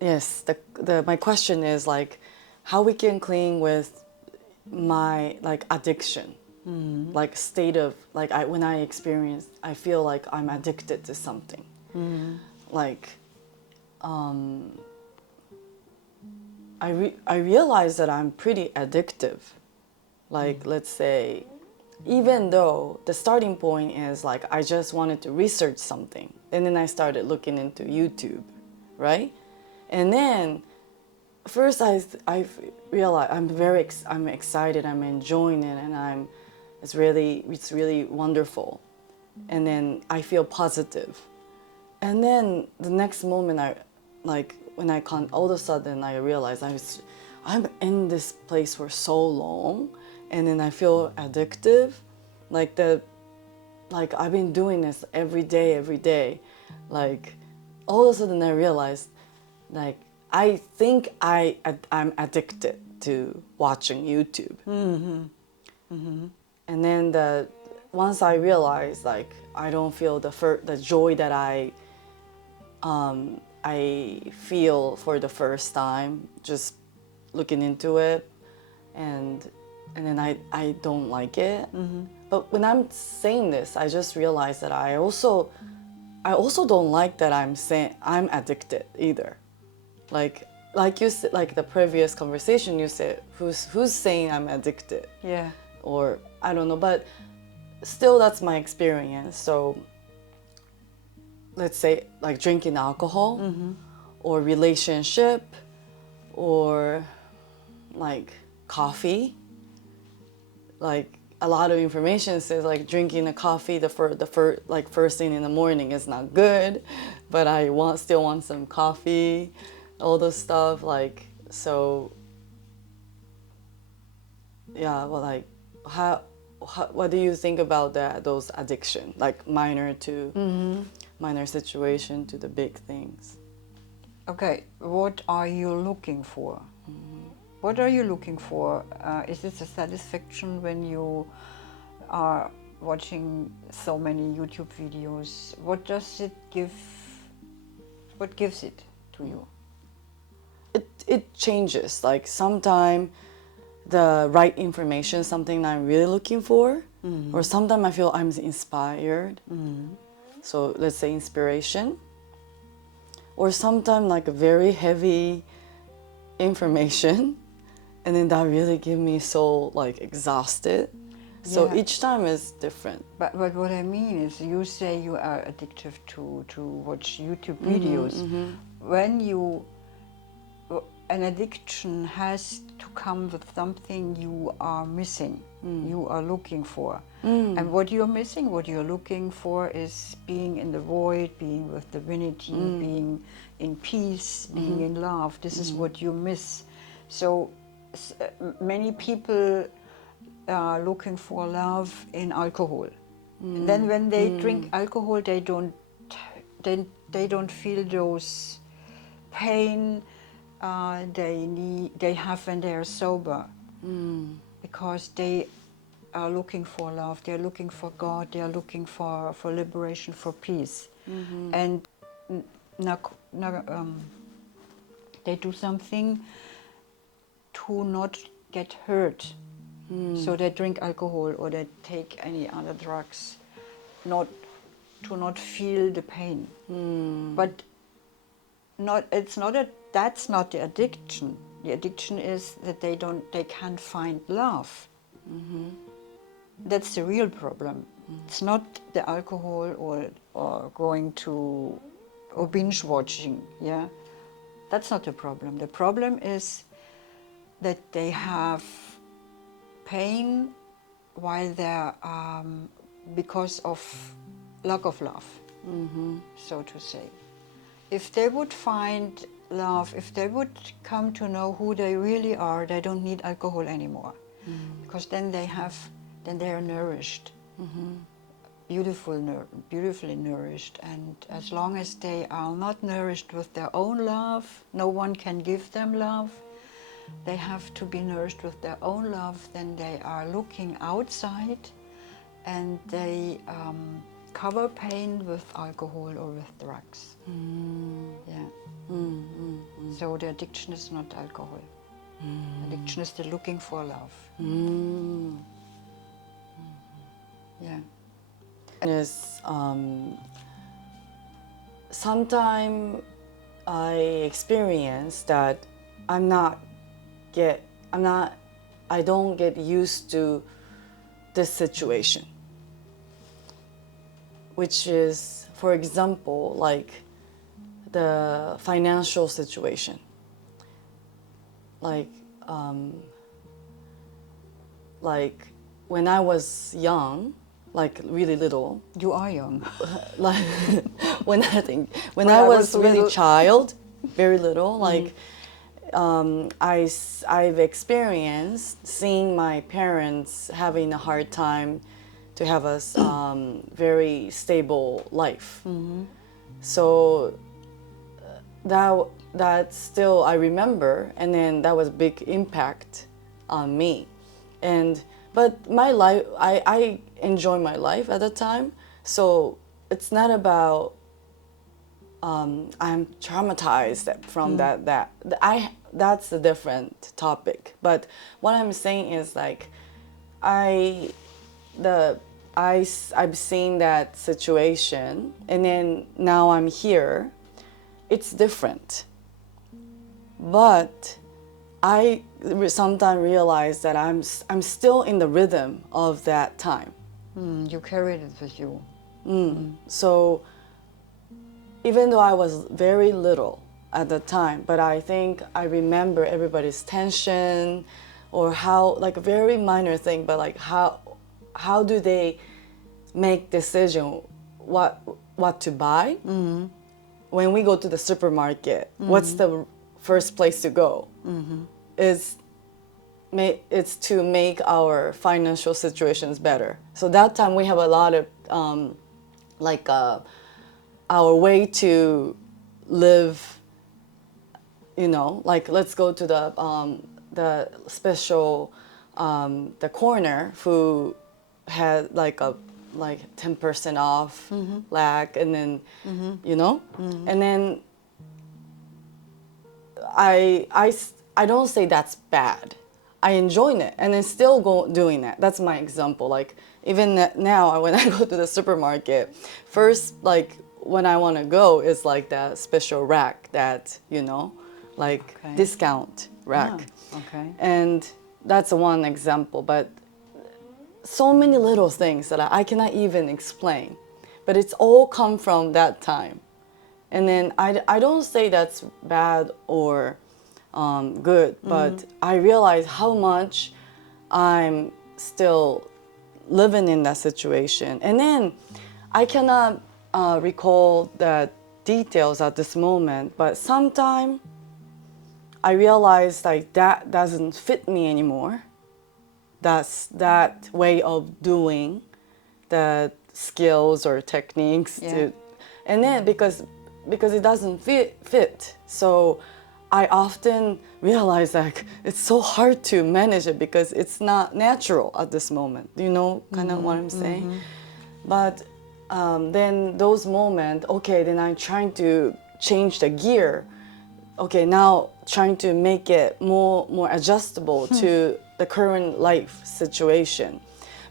yes, my question is like how we can clean with my like addiction, like state of like when I experience, I feel like I'm addicted to something, like I realize that I'm pretty addictive, like let's say, even though the starting point is like I just wanted to research something, and then I started looking into YouTube, right? And then first I realized I'm excited, I'm enjoying it, and it's really wonderful, and then I feel positive, and then the next moment all of a sudden I realized I'm in this place for so long, and then I feel addictive, like I've been doing this every day, like all of a sudden I realized like I think I'm addicted to watching YouTube. And then once I realized like I don't feel the joy that I feel for the first time just looking into it, and then I don't like it. But when I'm saying this, I just realized that I also don't like that I'm saying I'm addicted either. Like you said, like the previous conversation you said, who's saying I'm addicted? Yeah. Or I don't know, but still that's my experience. So let's say like drinking alcohol, or relationship, or like coffee. Like a lot of information says like drinking a coffee first thing in the morning is not good, but I still want some coffee, all those stuff, like, so yeah. Well, like how what do you think about those addiction, like minor situation to the big things? Okay, what are you looking for? What are you looking for? Is it a satisfaction when you are watching so many YouTube videos? What does it give? What gives it to you? It changes. Like sometimes the right information is something I'm really looking for, or sometimes I feel I'm inspired. So let's say inspiration, or sometimes like a very heavy information, and then that really give me so like exhausted. So Yeah. each time is different. But what I mean is, you say you are addictive to watch YouTube videos. When an addiction has to come with something you are missing, you are looking for. And what you're missing, what you're looking for is being in the void, being with divinity, being in peace, being in love. This is what you miss. So many people are looking for love in alcohol. And then when they drink alcohol, they don't feel those pain they have when they are sober, because they are looking for love, they are looking for God, they are looking for liberation, for peace. And they do something to not get hurt. So they drink alcohol or they take any other drugs, to not feel the pain. But that's not the addiction. The addiction is that they can't find love. That's the real problem. It's not the alcohol or going to or binge watching. Yeah, that's not the problem. The problem is that they have pain while they're because of lack of love, so to say. If they would find love, if they would come to know who they really are, they don't need alcohol anymore, because then they are nourished, beautifully nourished. And as long as they are not nourished with their own love, no one can give them love. They have to be nourished with their own love. Then they are looking outside, and they cover pain with alcohol or with drugs. Yeah. So the addiction is not alcohol. Addiction is the looking for love. Yeah. Is sometimes I experience that I don't get used to this situation, which is, for example, like the financial situation. Like when I was young, like really little. You are young. Like when I was really child, very little, like I've experienced seeing my parents having a hard time to have a very stable life. So that still I remember, and then that was a big impact on me. But my life, I enjoy my life at the time. So it's not about I'm traumatized from that. That's a different topic. But what I'm saying is like I've seen that situation, and then now I'm here. It's different. But I sometimes realize that I'm still in the rhythm of that time. You carried it with you. So even though I was very little at the time, but I think I remember everybody's tension, or how, like a very minor thing, but like how do they make decision what to buy? When we go to the supermarket, what's the first place to go? It's to make our financial situations better. So that time we have a lot of our way to live, you know, like let's go to the special the corner who had like 10% off lag, and then you know, and then I don't say that's bad. I enjoy it, and then still doing that. That's my example. Like even now, when I go to the supermarket, first like when I want to go is like that special rack that, you know, like discount rack. And that's one example. But so many little things that I cannot even explain, but it's all come from that time. And then I don't say that's bad or good, but I realize how much I'm still living in that situation. And then I cannot recall the details at this moment, but sometime I realize like that doesn't fit me anymore. That's that way of doing the skills or techniques to, and then because it doesn't fit, so I often realize like it's so hard to manage it because it's not natural at this moment. You know, kind of what I'm saying. But then those moments, okay, then I'm trying to change the gear. Okay, now trying to make it more adjustable to the current life situation.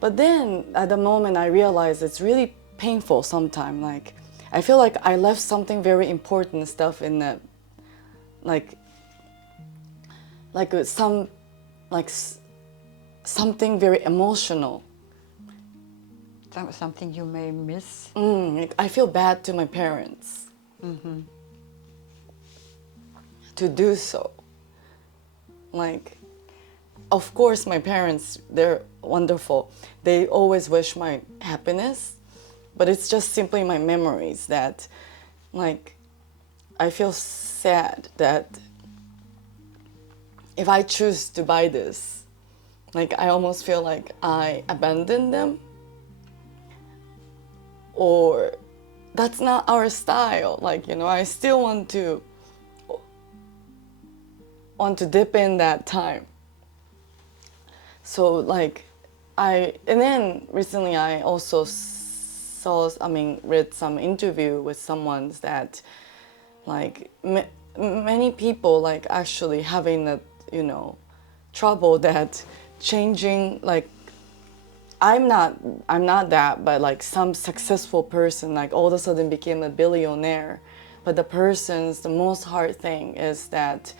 But then at the moment I realize it's really painful sometimes. Like I feel like I left something very important stuff in the something very emotional. Something you may miss. I feel bad to my parents to do so. Like, of course, my parents, they're wonderful. They always wish my happiness, but it's just simply my memories that, like, I feel sad that if I choose to buy this, like, I almost feel like I abandoned them, or that's not our style. Like, you know, I still want to dip in that time. So like and then recently I also read some interview with someone that like many people like actually having that, you know, trouble that changing, like I'm not that, but like some successful person like all of a sudden became a billionaire. But the most hard thing is that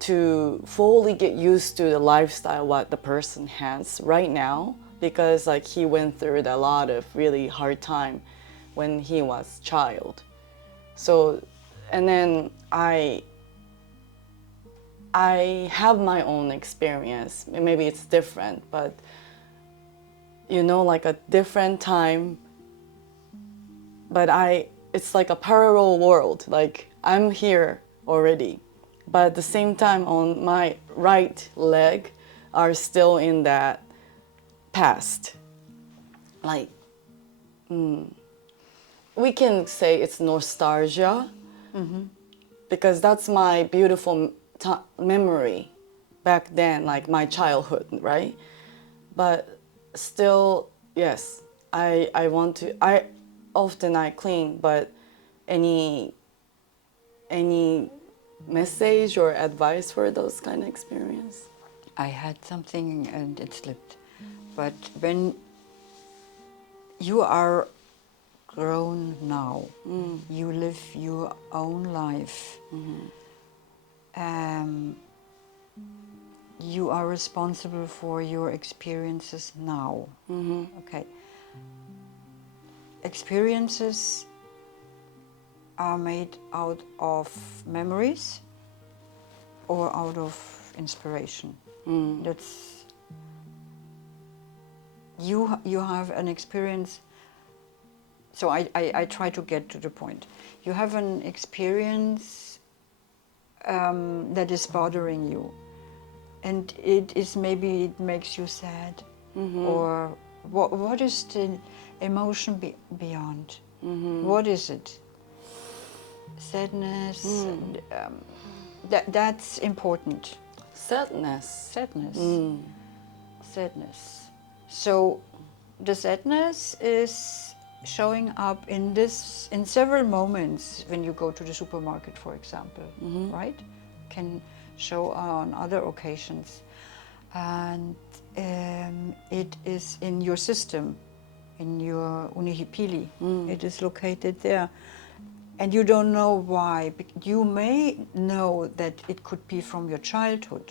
to fully get used to the lifestyle what the person has right now, because like he went through a lot of really hard time when he was child. So, and then I have my own experience. Maybe it's different, but you know, like a different time. But it's like a parallel world. Like I'm here already, but at the same time, on my right leg are still in that past. Like, we can say it's nostalgia, because that's my beautiful memory back then, like my childhood, right? But still, yes, I often clean, but any message or advice for those kind of experience? I had something and it slipped. But when you are grown now, you live your own life, you are responsible for your experiences now. Okay. Experiences are made out of memories or out of inspiration. That's you have an experience. So I try to get to the point. You have an experience that is bothering you, and maybe it makes you sad, or what is the emotion beyond? What is it? Sadness. That's important. Sadness. Sadness. So the sadness is showing up in several moments when you go to the supermarket, for example, right? Can show on other occasions, and it is in your system, in your unihipili. It is located there. And you don't know why. You may know that it could be from your childhood,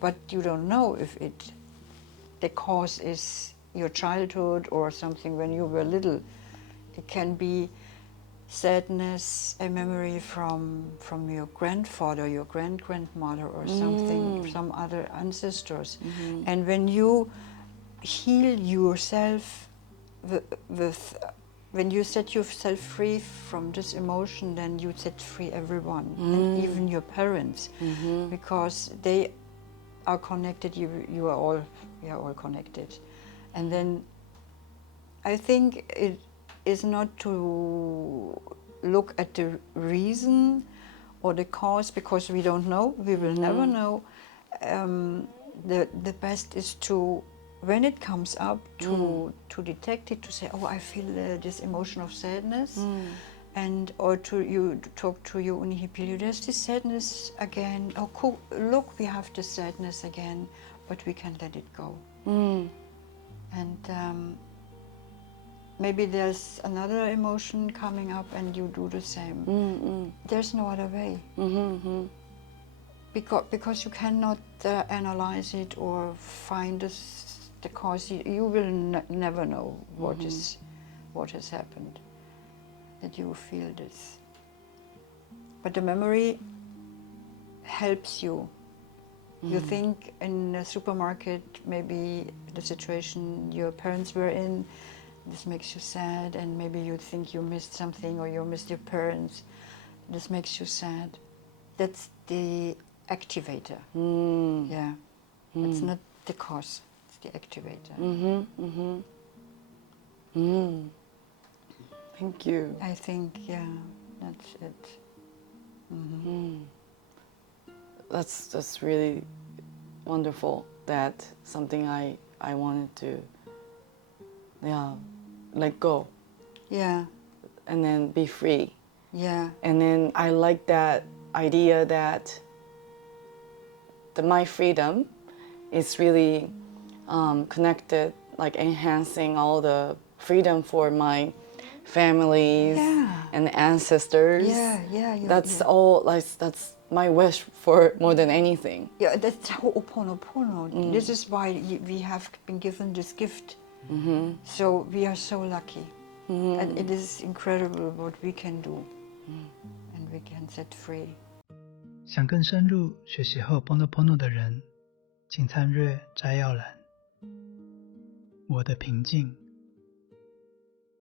but you don't know if the cause is your childhood or something when you were little. It can be sadness, a memory from your grandfather, your grandmother, or something, some other ancestors. And when you heal yourself when you set yourself free from this emotion, then you set free everyone, and even your parents, because they are connected. You are all connected, and then I think it is not to look at the reason or the cause, because we don't know. We will never know. The best is to, when it comes up, to detect it, to say, oh, I feel this emotion of sadness, or to talk to your unihipili, there's this sadness again. Oh, cool. Look, we have this sadness again, but we can let it go. And maybe there's another emotion coming up, and you do the same. There's no other way. Because you cannot analyze it or find the cause. You will never know what has happened, that you feel this. But the memory helps you. You think in a supermarket, maybe the situation your parents were in, this makes you sad, and maybe you think you missed something, or you missed your parents. This makes you sad. That's the activator. Yeah. It's not the cause. The activator. Thank you. I think, yeah, that's it. That's really wonderful. That something I wanted to, let go. Yeah. And then be free. Yeah. And then I like that idea that my freedom is really connected, like enhancing all the freedom for my families and ancestors. That's all, like, that's my wish for more than anything. Yeah, that's Ho'oponopono. This is why we have been given this gift. So we are so lucky. And it is incredible what we can do. And we can set free. 想更深入学习Ho'oponopono的人，请参阅摘要栏。我的平静